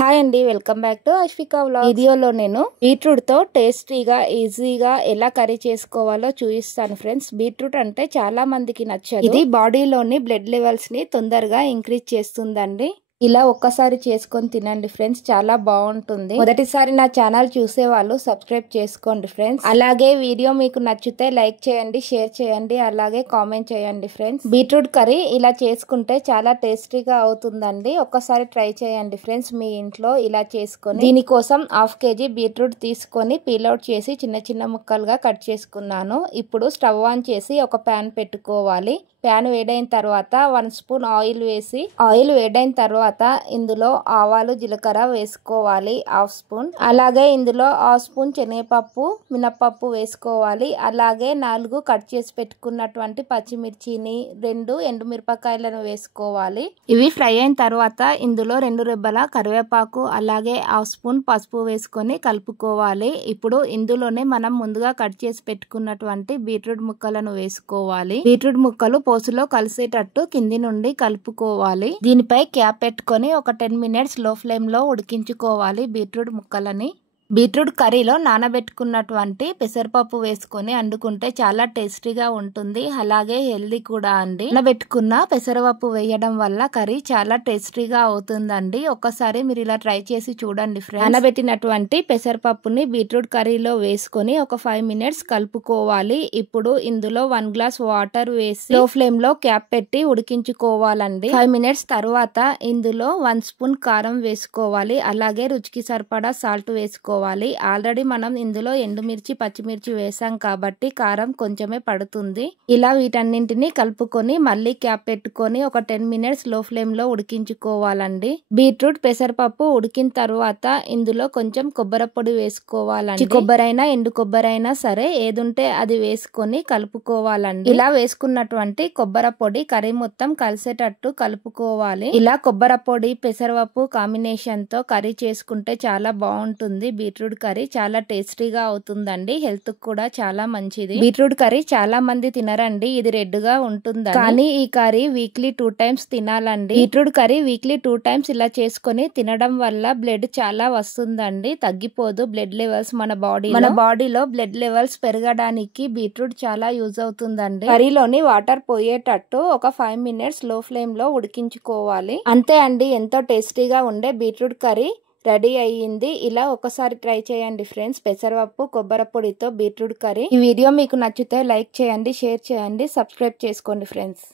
Hi అండి, welcome back to అశ్విక vlogs. వీడియోలో నేను బీట్రూట్ తో టేస్టీగా ఈజీగా ఎలా కర్రీ చేసుకోవాలో చూపిస్తాను ఫ్రెండ్స్. బీట్రూట్ అంటే చాలా మందికి నచ్చదు. ఇది బాడీలోని బ్లడ్ లెవెల్స్ ని తొందరగా ఇంక్రీజ్ చేస్తుందండి. ఇలా ఒక్కసారి చేసుకొని తినండి ఫ్రెండ్స్, చాలా బాగుంటుంది. మొదటిసారి నా ఛానల్ చూసే వాళ్ళు సబ్స్క్రైబ్ చేసుకోండి ఫ్రెండ్స్. అలాగే వీడియో మీకు నచ్చితే లైక్ చేయండి, షేర్ చేయండి, అలాగే కామెంట్ చేయండి ఫ్రెండ్స్. బీట్రూట్ కర్రీ ఇలా చేసుకుంటే చాలా టేస్టీగా అవుతుందండి. ఒక్కసారి ట్రై చేయండి ఫ్రెండ్స్ మీ ఇంట్లో ఇలా చేసుకొని. దీనికోసం హాఫ్ కేజీ బీట్రూట్ తీసుకొని పీల్అవుట్ చేసి చిన్న చిన్న ముక్కలుగా కట్ చేసుకున్నాను. ఇప్పుడు స్టవ్ ఆన్ చేసి ఒక ప్యాన్ పెట్టుకోవాలి. ప్యాన్ వేడైన తర్వాత 1 స్పూన్ ఆయిల్ వేసి, ఆయిల్ వేడైన తర్వాత ఇందులో ఆవాలు జీలకర్ర వేసుకోవాలి 1/2 స్పూన్. అలాగే ఇందులో 1/2 స్పూన్ శనగపప్పు మినపప్పు వేసుకోవాలి. అలాగే 4 కట్ చేసి పెట్టుకున్నటువంటి పచ్చిమిర్చిని 2 ఎండుమిరపకాయలను వేసుకోవాలి. ఇవి ఫ్రై అయిన తర్వాత ఇందులో 2 రెబ్బల కరివేపాకు అలాగే 1/2 స్పూన్ పసుపు వేసుకొని కలుపుకోవాలి. ఇప్పుడు ఇందులోనే మనం ముందుగా కట్ చేసి పెట్టుకున్నటువంటి బీట్రూట్ ముక్కలను వేసుకోవాలి. బీట్రూట్ ముక్కలు పోసులో కలిసేటట్టు కింది నుండి కలుపుకోవాలి. దీనిపై క్యాప్ పెట్టుకొని ఒక 10 మినిట్స్ లో ఫ్లేమ్ లో ఉడికించుకోవాలి బీట్రూట్ ముక్కలని. బీట్రూట్ కర్రీలో నానబెట్టుకున్నటువంటి పెసరపప్పు వేసుకొని వండుకుంటే చాలా టేస్టీగా ఉంటుంది, అలాగే హెల్దీ కూడా అండి. నానబెట్టుకున్న పెసరపప్పు వేయడం వల్ల కర్రీ చాలా టేస్టీగా అవుతుందండి. ఒక్కసారి మీరు ఇలా ట్రై చేసి చూడండి ఫ్రెండ్స్. నానబెట్టినటువంటి పెసరపప్పుని బీట్రూట్ కర్రీలో వేసుకొని ఒక 5 మినిట్స్ కలుపుకోవాలి. ఇప్పుడు ఇందులో 1 గ్లాస్ వాటర్ వేసి లో ఫ్లేమ్ లో క్యాప్ పెట్టి ఉడికించుకోవాలండి. 5 మినిట్స్ తర్వాత ఇందులో 1 స్పూన్ కారం వేసుకోవాలి. అలాగే రుచికి సరిపడా సాల్ట్ వేసుకోవాలి. ఆల్రెడీ మనం ఇందులో ఎండుమిర్చి పచ్చిమిర్చి వేసాం కాబట్టి కారం కొంచెమే పడుతుంది. ఇలా వీటన్నింటినీ కలుపుకొని మళ్ళీ క్యాప్ పెట్టుకొని ఒక 10 మినిట్స్ లో ఫ్లేమ్ లో ఉడికించుకోవాలండి. బీట్రూట్ పెసరపప్పు ఉడికిన తర్వాత ఇందులో కొంచెం కొబ్బరి పొడి వేసుకోవాలండి. కొబ్బరైనా ఎండు కొబ్బరైనా సరే ఏదుంటే అది వేసుకొని కలుపుకోవాలండి. ఇలా వేసుకున్నటువంటి కొబ్బరి పొడి కర్రీ మొత్తం కలిసేటట్టు కలుపుకోవాలి. ఇలా కొబ్బరి పొడి పెసరపప్పు కాంబినేషన్ తో కర్రీ చేసుకుంటే చాలా బాగుంటుంది. బీట్రూట్ కర్రీ చాలా టేస్టీగా అవుతుందండి, హెల్త్ కూడా చాలా మంచిది. బీట్రూట్ కర్రీ చాలా మంది తినరండి, ఇది రెడ్ గా ఉంటుంది. కానీ ఈ కర్రీ వీక్లీ 2 టైమ్స్ తినాలండి. బీట్రూట్ కర్రీ వీక్లీ 2 టైమ్స్ ఇలా చేసుకొని తినడం వల్ల బ్లడ్ చాలా వస్తుందండి, తగ్గిపోదు బ్లడ్ లెవెల్స్. మన బాడీలో బ్లడ్ లెవెల్స్ పెరగడానికి బీట్రూట్ చాలా యూజ్ అవుతుందండి. కర్రీలోని వాటర్ పోయేటట్టు ఒక 5 మినిట్స్ లో ఫ్లేమ్ లో ఉడికించుకోవాలి. అంతే అండి, ఎంతో టేస్టీగా ఉండే బీట్రూట్ కర్రీ రెడీ అయ్యింది. ఇలా ఒకసారి ట్రై చేయండి ఫ్రెండ్స్, పెసరపప్పు కొబ్బరి పొడితో బీట్రూట్ కర్రీ. ఈ వీడియో మీకు నచ్చితే లైక్ చేయండి, షేర్ చేయండి, సబ్స్క్రైబ్ చేసుకోండి ఫ్రెండ్స్.